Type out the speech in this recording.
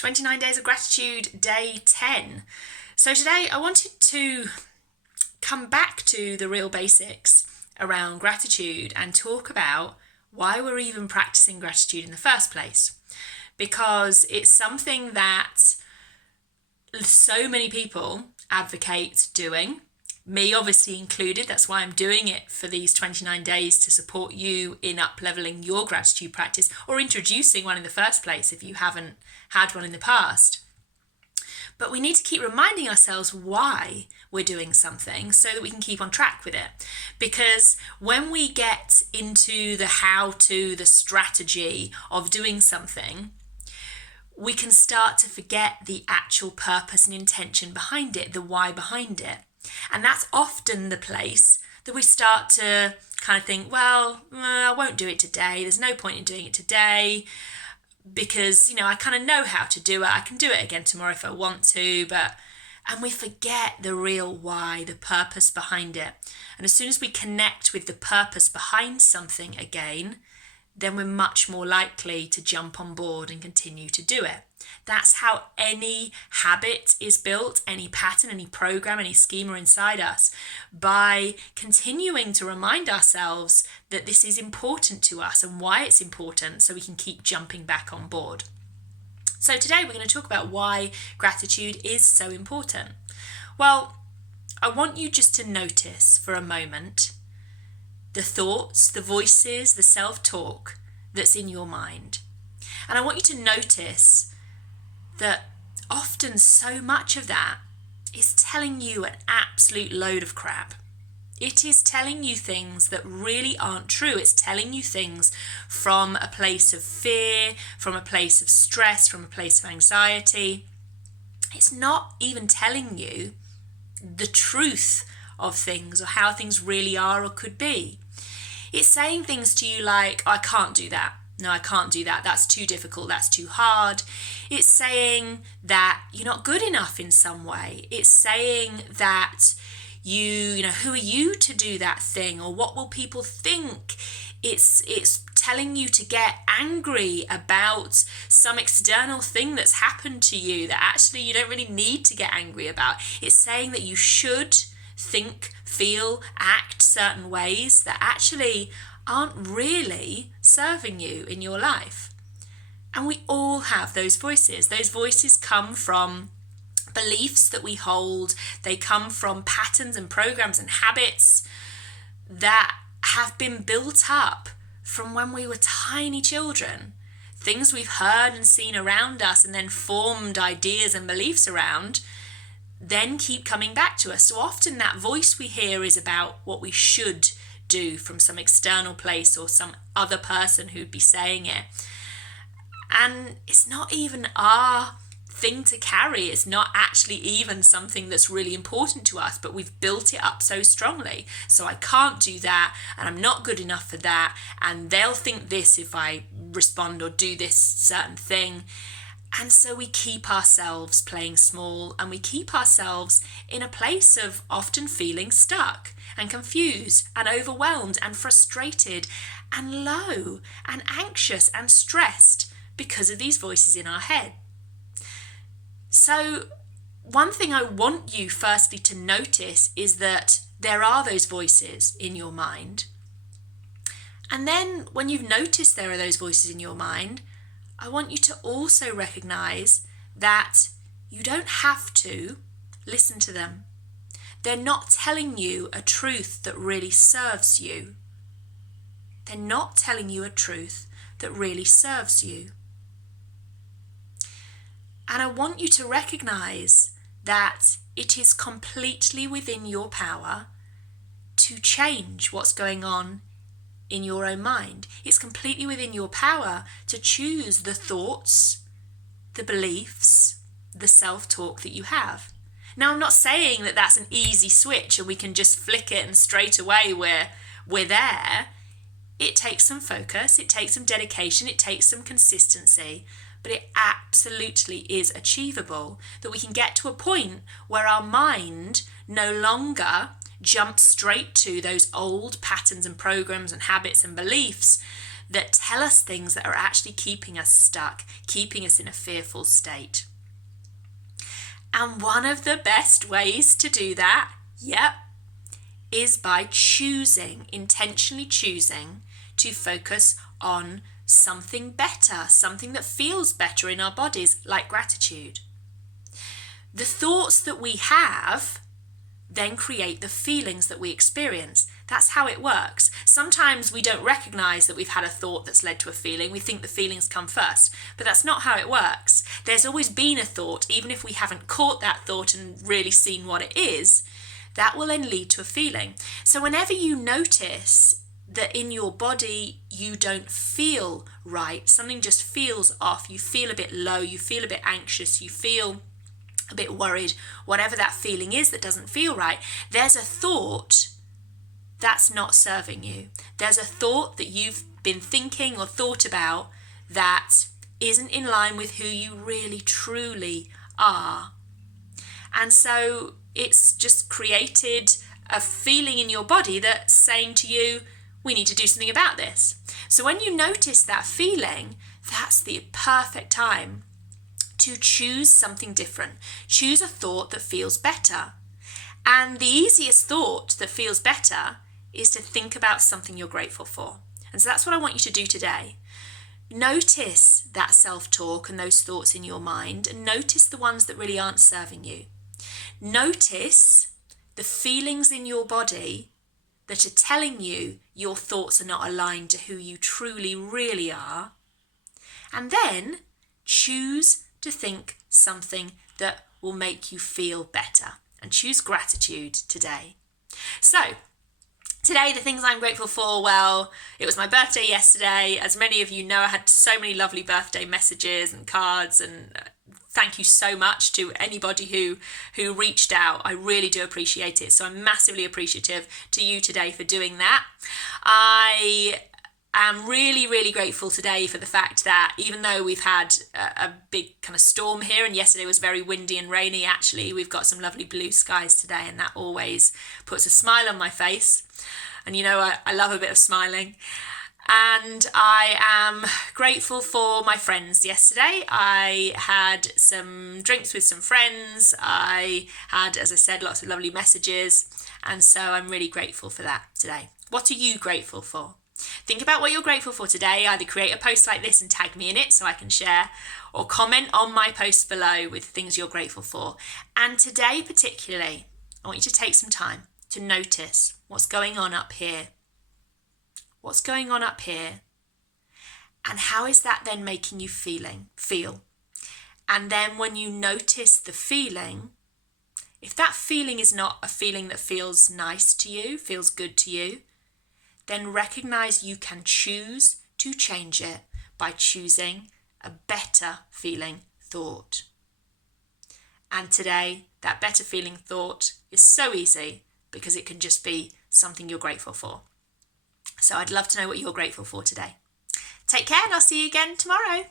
29 Days of Gratitude, day 10. So today I wanted to come back to the real basics around gratitude and talk about why we're even practicing gratitude in the first place. Because it's something that so many people advocate doing, me obviously included. That's why I'm doing it for these 29 days, to support you in up-leveling your gratitude practice, or introducing one in the first place if you haven't had one in the past. But we need to keep reminding ourselves why we're doing something so that we can keep on track with it. Because when we get into the how-to, the strategy of doing something, we can start to forget the actual purpose and intention behind it, the why behind it. And that's often the place that we start to kind of think, well, I won't do it today. There's no point in doing it today because, I kind of know how to do it. I can do it again tomorrow if I want to, and we forget the real why, the purpose behind it. And as soon as we connect with the purpose behind something again, then we're much more likely to jump on board and continue to do it. That's how any habit is built, any pattern, any program, any schema inside us, by continuing to remind ourselves that this is important to us and why it's important, so we can keep jumping back on board. So today we're going to talk about why gratitude is so important. Well, I want you just to notice for a moment the thoughts, the voices, the self-talk that's in your mind. And I want you to notice that often so much of that is telling you an absolute load of crap. It is telling you things that really aren't true. It's telling you things from a place of fear, from a place of stress, from a place of anxiety. It's not even telling you the truth of things or how things really are or could be. It's saying things to you like, I can't do that. No, I can't do that. That's too difficult. That's too hard. It's saying that you're not good enough in some way. It's saying that who are you to do that thing, or what will people think? It's telling you to get angry about some external thing that's happened to you that actually you don't really need to get angry about. It's saying that you should think, feel, act certain ways that actually aren't really serving you in your life. And we all have those voices. Those voices come from beliefs that we hold. They come from patterns and programs and habits that have been built up from when we were tiny children. Things we've heard and seen around us and then formed ideas and beliefs around, then keep coming back to us. So often that voice we hear is about what we should do from some external place or some other person who'd be saying it. And it's not even our thing to carry. It's not actually even something that's really important to us, but we've built it up so strongly. So I can't do that, and I'm not good enough for that, and they'll think this if I respond or do this certain thing. And so we keep ourselves playing small, and we keep ourselves in a place of often feeling stuck and confused and overwhelmed and frustrated and low and anxious and stressed because of these voices in our head. So one thing I want you firstly to notice is that there are those voices in your mind. And then when you've noticed there are those voices in your mind, I want you to also recognize that you don't have to listen to them. They're not telling you a truth that really serves you. They're not telling you a truth that really serves you. And I want you to recognize that it is completely within your power to change what's going on in your own mind. It's completely within your power to choose the thoughts, the beliefs, the self-talk that you have. Now, I'm not saying that that's an easy switch and we can just flick it and straight away we're there. It takes some focus, it takes some dedication, it takes some consistency, but it absolutely is achievable, that we can get to a point where our mind no longer jumps straight to those old patterns and programs and habits and beliefs that tell us things that are actually keeping us stuck, keeping us in a fearful state. And one of the best ways to do that, is by intentionally choosing to focus on something better, something that feels better in our bodies, like gratitude. The thoughts that we have then create the feelings that we experience. That's how it works. Sometimes we don't recognize that we've had a thought that's led to a feeling. We think the feelings come first, but that's not how it works. There's always been a thought, even if we haven't caught that thought and really seen what it is, that will then lead to a feeling. So whenever you notice that in your body you don't feel right, something just feels off, you feel a bit low, you feel a bit anxious, you feel a bit worried, whatever that feeling is that doesn't feel right, there's a thought that's not serving you. There's a thought that you've been thinking or thought about that isn't in line with who you really truly are. And so it's just created a feeling in your body that's saying to you, we need to do something about this. So when you notice that feeling, that's the perfect time to choose something different. Choose a thought that feels better. And the easiest thought that feels better is to think about something you're grateful for. And so that's what I want you to do today. Notice that self-talk and those thoughts in your mind, and notice the ones that really aren't serving you. Notice the feelings in your body that are telling you your thoughts are not aligned to who you truly, really are. And then choose to think something that will make you feel better, and choose gratitude today. So today, the things I'm grateful for, well, it was my birthday yesterday. As many of you know, I had so many lovely birthday messages and cards, and thank you so much to anybody who reached out. I really do appreciate it. So I'm massively appreciative to you today for doing that. I am really, really grateful today for the fact that even though we've had a big kind of storm here, and yesterday was very windy and rainy, actually, we've got some lovely blue skies today, and that always puts a smile on my face. And you know, I love a bit of smiling. And I am grateful for my friends yesterday. I had some drinks with some friends. I had, as I said, lots of lovely messages. And so I'm really grateful for that today. What are you grateful for? Think about what you're grateful for today. Either create a post like this and tag me in it so I can share, or comment on my post below with things you're grateful for. And today particularly, I want you to take some time to notice what's going on up here. What's going on up here? And how is that then making you feel? And then when you notice the feeling, if that feeling is not a feeling that feels nice to you, feels good to you, then recognize you can choose to change it by choosing a better feeling thought. And today, that better feeling thought is so easy because it can just be something you're grateful for. So I'd love to know what you're grateful for today. Take care, and I'll see you again tomorrow.